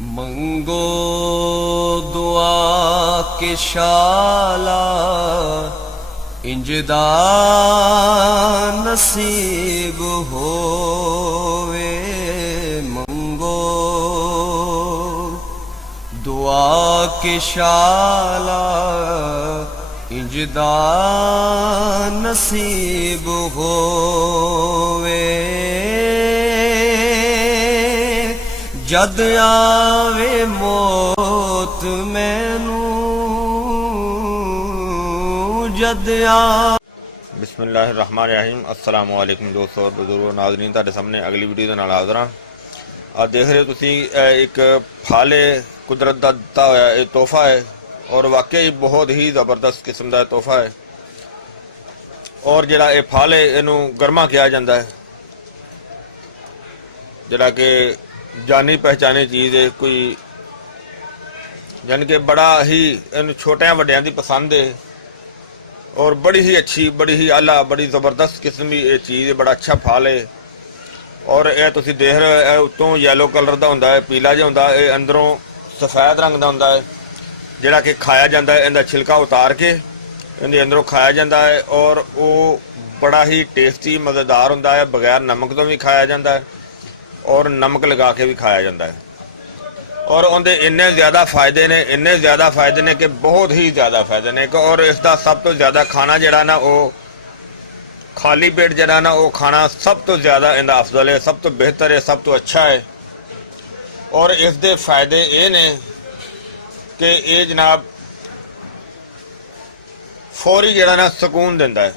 मंगो दुआ के शाला इंजदा नसीब होवे। मंगो दुआ के शाला इंजदा नसीब होवे। जद आवे मौत मैनू जद आ। बिस्मिल्लाहिर्रहमानिर्रहीम। अस्सलाम वालेकुम दोस्तों और बुजुर्गों नाज़रीन, तुहाडे सामने अगली वीडियो दे नाल हाज़र हां। आ देख रहे हो तुसीं एक फल है, कुदरत दा दित्ता होया ये तोहफा है और वाकई बहुत ही ज़बरदस्त किस्म का तोहफा है। और जिहड़ा ये फल है इनू गरमा कहा जाता है, जिहड़ा कि जानी पहचानी चीज़ है, कोई यानी कि बड़ा ही इन छोटिया वड्डियां दी पसंद है और बड़ी ही अच्छी, बड़ी ही आला, बड़ी ज़बरदस्त किस्म की ये चीज़ है। बड़ा अच्छा फल है और यह तुसीं देख रहे हो उत्तों येलो कलर का होंदा है, पीला जिहा होंदा है, अंदरों सफ़ेद रंग का होंदा है, जिहड़ा कि खाया जाता है। इहदा छिलका उतार के इहदे अंदरों खाया जाता है और वो बड़ा ही टेस्टी मज़ेदार होंदा है। बगैर नमक तो भी खाया जाता है और नमक लगा के भी खाया जाता है। और उनके इन्ने ज़्यादा फायदे ने, इन्ने ज़्यादा फायदे ने कि बहुत ही ज़्यादा फायदे ने। और इसका सब तो ज़्यादा खाना जड़ा ना वो खाली पेट जड़ा ना वो खाना सब तो ज़्यादा इनका अफजल है, सब तो बेहतर है, सब तो अच्छा है। और इसके फायदे ये ने कि ये जनाब फौरी जड़ा ना सुकून दिंदा है।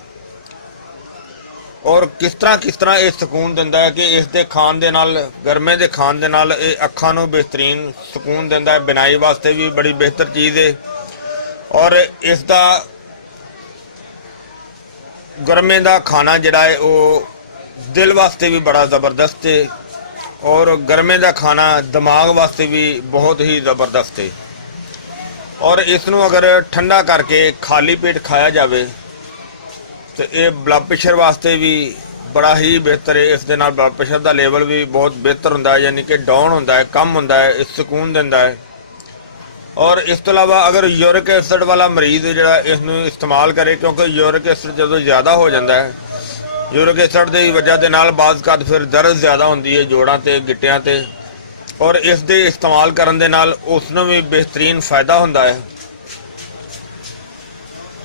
और किस तरह ये सुकून दिंदा है कि इसके खाण दे नाल, गर्मे के खाण दे नाल ये अखां नूं बेहतरीन सुकून दिंदा है। बिनाई वास्ते भी बड़ी बेहतर चीज़ है और इसका गर्मे का खाना जिहड़ा है वो दिल वास्ते भी बड़ा ज़बरदस्त है और गर्मे का खाना दिमाग वास्ते भी बहुत ही ज़बरदस्त है। और इसनूं अगर ठंडा करके खाली पेट खाया जाए तो ये ब्लड प्रेशर वास्ते भी बड़ा ही बेहतर है। इस दे नाल ब्लड प्रेशर का लेवल भी बहुत बेहतर होंदा है, यानी कि डाउन होंदा है, कम होंदा है, सुकून दिंदा है। और इस तो अलावा अगर यूरिक एसिड वाला मरीज़ जिहड़ा इसनूं इस्तेमाल करे, क्योंकि यूरिक एसिड जदों ज़्यादा हो जाता है, यूरिक एसिड की वजह के नाल बाज़ कद फिर दर्द ज़्यादा होंदी है जोड़ां ते गिट्टियां ते, और इस दे इस्तेमाल करन दे नाल उसनूं भी बेहतरीन फ़ायदा होंदा है।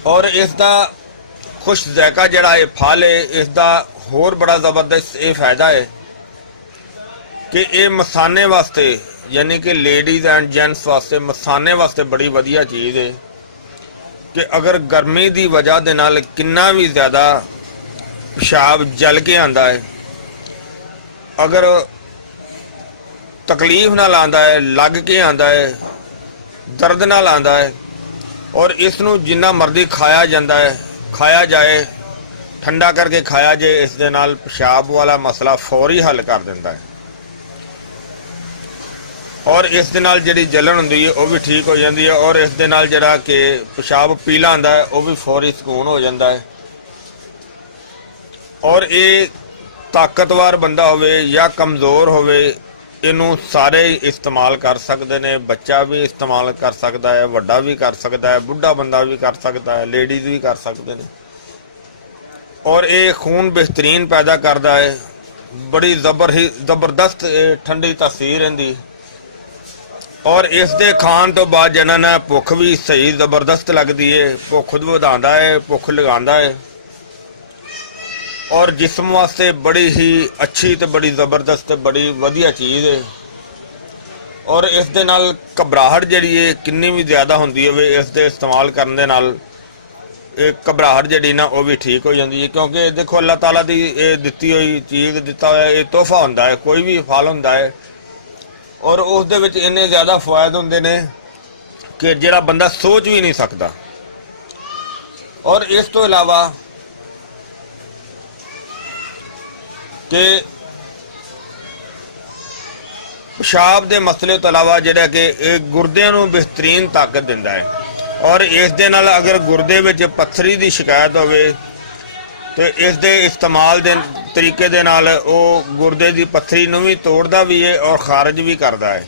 और इसका खुश जायका जड़ा ये फल है, इसका होर बड़ा ज़बरदस्त ये फायदा है कि ये मसाने वास्ते, यानी कि लेडीज़ एंड जेंट्स वास्ते, मसाने वास्ते बड़ी वधिया चीज़ है कि अगर गर्मी की वजह के नाल कितना भी ज़्यादा पेशाब जल के आंदा है, अगर तकलीफ नाल आंदा है, लग के आंदा है, दर्द नाल आंदा है, और इसनूं जिन्ना मर्जी खाया जाए, ठंडा करके खाया जाए, इस दे नाल पेशाब वाला मसला फौरी हल कर दिंदा है। और इस दे नाल जिहड़ी जलन हुंदी है वह भी ठीक हो जाती है और इस दे नाल जिहड़ा कि पेशाब पीला आंदा है वह भी फौरी सुकून हो जाता है। और ये ताकतवर बंदा होवे या कमज़ोर होवे, इनू सारे इस्तेमाल कर सकते हैं। बच्चा भी इस्तेमाल कर सकता है, वड्डा भी कर सकता है, बुढ़ा बंदा भी कर सकता है, लेडीज़ भी कर सकते हैं। और ये खून बेहतरीन पैदा करता है, बड़ी ज़बरदस्त ठंडी तासीर इहदी। और इस दे खाण तो बाद जिन्हां ने भुख भी सही ज़बरदस्त लगती है, भुख वधांदा है, भुख लगांदा है और जिस्म वास्ते बड़ी ही अच्छी तो बड़ी ज़बरदस्त बड़ी वधिया चीज़ है। और इस दे नाल घबराहट जिहड़ी है किन्नी भी ज़्यादा होंदी है, इस दे इस्तेमाल करन दे नाल घबराहट जिहड़ी ना वो भी ठीक हो जाती है। क्योंकि देखो अल्लाह ताला दी दित्ती हुई चीज़, दिता होया ये तोहफा होंदा है, कोई भी फल होंदा है और उस दे विच इन्ने ज़्यादा फायद होंदे ने कि जिहड़ा बंदा सोच भी नहीं सकता। और इस तो इलावा कि पेशाब के मसले तो अलावा जिहड़ा कि गुर्दियां नूं बेहतरीन ताकत दिंदा है। और इस दे नाल अगर गुर्दे विच पत्थरी की शिकायत होवे तो इस दे इस्तेमाल दे तरीके दे नाल वो गुर्दे की पत्थरी नूं भी तोड़दा भी है और खारिज भी करदा है।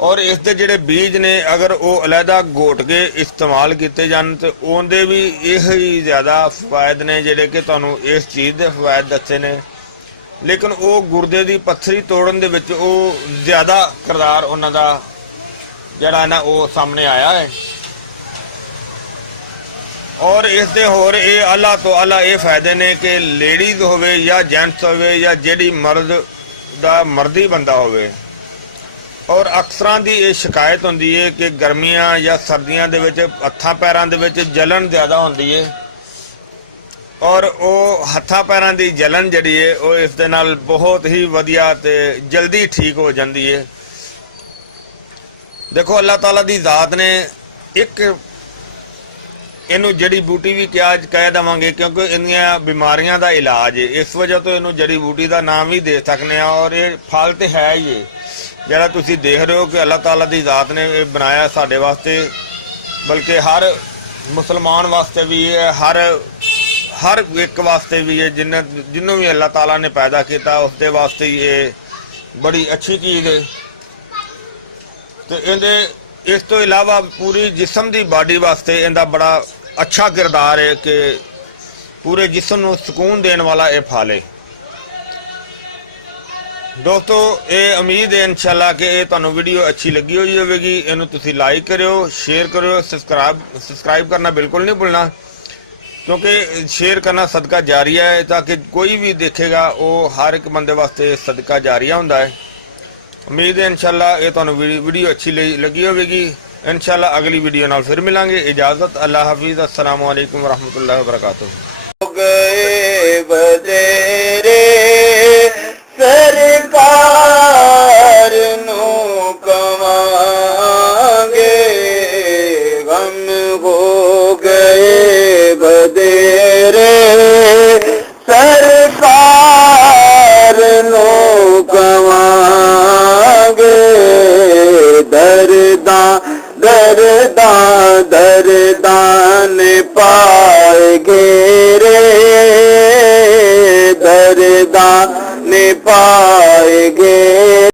ਔਰ ਇਸ ਦੇ ਜਿਹੜੇ ਬੀਜ ਨੇ ਅਗਰ ਉਹ ਅਲੱਗਾ ਘੋਟ ਕੇ ਇਸਤੇਮਾਲ ਕੀਤੇ ਜਾਣ ਤੇ ਉਹਦੇ ਵੀ ਇਹ ਹੀ ਜ਼ਿਆਦਾ ਫਵਾਇਦ ਨੇ ਜਿਹੜੇ ਕਿ ਤੁਹਾਨੂੰ ਇਸ ਚੀਜ਼ ਦੇ ਫਵਾਇਦ ਦੱਸੇ ਨੇ। ਲੇਕਿਨ ਉਹ ਗੁਰਦੇ ਦੀ ਪੱਥਰੀ ਤੋੜਨ ਦੇ ਵਿੱਚ ਉਹ ਜ਼ਿਆਦਾ ਕਿਰਦਾਰ ਉਹਨਾਂ ਦਾ ਜਿਹੜਾ ਨਾ ਉਹ ਸਾਹਮਣੇ ਆਇਆ ਹੈ। ਔਰ ਇਸ ਦੇ ਹੋਰ ਇਹ ਅੱਲਾ ਤੋਂ ਅੱਲਾ ਇਹ ਫਾਇਦੇ ਨੇ ਕਿ ਲੇਡੀਜ਼ ਹੋਵੇ ਜਾਂ ਜੈਂਟਸ ਹੋਵੇ ਜਾਂ ਜਿਹੜੀ ਮਰਦ ਦਾ ਮਰਦੀ ਬੰਦਾ ਹੋਵੇ, ਔਰ ਅਕਸਰਾਂ ਦੀ ਇਹ ਸ਼ਿਕਾਇਤ ਹੁੰਦੀ ਹੈ ਕਿ ਗਰਮੀਆਂ ਜਾਂ ਸਰਦੀਆਂ ਦੇ ਵਿੱਚ ਹੱਥਾਂ ਪੈਰਾਂ ਦੇ ਵਿੱਚ ਜਲਨ ਜ਼ਿਆਦਾ ਹੁੰਦੀ ਹੈ, ਔਰ ਉਹ ਹੱਥਾਂ ਪੈਰਾਂ ਦੀ ਜਲਨ ਜਿਹੜੀ ਹੈ ਉਹ ਇਸ ਦੇ ਨਾਲ ਬਹੁਤ ਹੀ ਵਧੀਆ ਤੇ ਜਲਦੀ ਠੀਕ ਹੋ ਜਾਂਦੀ ਹੈ। ਦੇਖੋ ਅੱਲਾਹ ਤਾਲਾ ਦੀ ਜ਼ਾਤ ਨੇ ਇੱਕ ਇਹਨੂੰ ਜੜੀ ਬੂਟੀ ਵੀ ਕਹਿ ਦੇਵਾਂਗੇ ਕਿਉਂਕਿ ਇਹਦੀਆਂ ਬਿਮਾਰੀਆਂ ਦਾ ਇਲਾਜ ਹੈ, ਇਸ ਵਜ੍ਹਾ ਤੋਂ ਇਹਨੂੰ ਜੜੀ ਬੂਟੀ ਦਾ ਨਾਮ ਵੀ ਦੇ ਸਕਨੇ ਆ। ਔਰ ਇਹ ਫਲ ਤੇ ਹੈ ਹੀ ਹੈ ਜਿਹੜਾ ਤੁਸੀਂ ਦੇਖ ਰਹੇ ਹੋ ਕਿ ਅੱਲਾਹ ਤਾਲਾ ਦੀ ਜ਼ਾਤ ਨੇ ਇਹ ਬਣਾਇਆ ਸਾਡੇ ਵਾਸਤੇ, ਬਲਕਿ ਹਰ ਮੁਸਲਮਾਨ ਵਾਸਤੇ ਵੀ ਹੈ, ਹਰ ਇੱਕ ਵਾਸਤੇ ਵੀ ਹੈ, ਜਿਹਨੂੰ ਵੀ ਅੱਲਾਹ ਤਾਲਾ ਨੇ ਪੈਦਾ ਕੀਤਾ ਉਸ ਦੇ ਵਾਸਤੇ ਹੀ ਇਹ ਬੜੀ ਅੱਛੀ ਚੀਜ਼ ਹੈ। ਤੇ ਇਹਦੇ ਇਸ ਤੋਂ ਇਲਾਵਾ ਪੂਰੀ ਜਿਸਮ ਦੀ ਬਾਡੀ ਵਾਸਤੇ ਇਹਦਾ ਬੜਾ ਅੱਛਾ ਕਿਰਦਾਰ ਹੈ ਕਿ ਪੂਰੇ ਜਿਸਮ ਨੂੰ ਸਕੂਨ ਦੇਣ ਵਾਲਾ ਇਹ ਫਲ ਹੈ। ਦੋਸਤੋ ਇਹ ਉਮੀਦ ਹੈ ਇਨਸ਼ਾਅੱਲਾ ਕਿ ਇਹ ਤੁਹਾਨੂੰ ਵੀਡੀਓ ਅੱਛੀ ਲੱਗੀ ਹੋਈ ਹੋਵੇਗੀ। ਇਹਨੂੰ ਤੁਸੀਂ ਲਾਈਕ ਕਰਿਓ, ਸ਼ੇਅਰ ਕਰਿਓ, ਸਬਸਕ੍ਰਾਈਬ ਕਰਨਾ ਬਿਲਕੁਲ ਨਹੀਂ ਭੁੱਲਣਾ ਕਿਉਂਕਿ ਸ਼ੇਅਰ ਕਰਨਾ ਸਦਕਾ ਜਾਰੀਆ ਹੈ ਤਾਂ ਕਿ ਕੋਈ ਵੀ ਦੇਖੇਗਾ ਉਹ ਹਰ ਇੱਕ ਬੰਦੇ ਵਾਸਤੇ ਸਦਕਾ ਜਾਰੀਆ ਹੁੰਦਾ ਹੈ। ਉਮੀਦ ਹੈ ਇਨਸ਼ਾਅੱਲਾ ਇਹ ਤੁਹਾਨੂੰ ਵੀਡੀਓ ਅੱਛੀ ਲੱਗੀ ਹੋਵੇਗੀ। ਇਨਸ਼ਾਅੱਲਾ ਅਗਲੀ ਵੀਡੀਓ ਨਾਲ ਫਿਰ ਮਿਲਾਂਗੇ। ਇਜਾਜ਼ਤ, ਅੱਲਾ ਹਾਫਿਜ਼, अस्सलामु अलैकुम वरहमतुल्लाहि वबरकातुहू। गए बदेरे सरकार नू कवांगे, गम हो गए बदेरे सरकार नू कवांगे, दरदान पाएगे रे, दरदान पाएगे।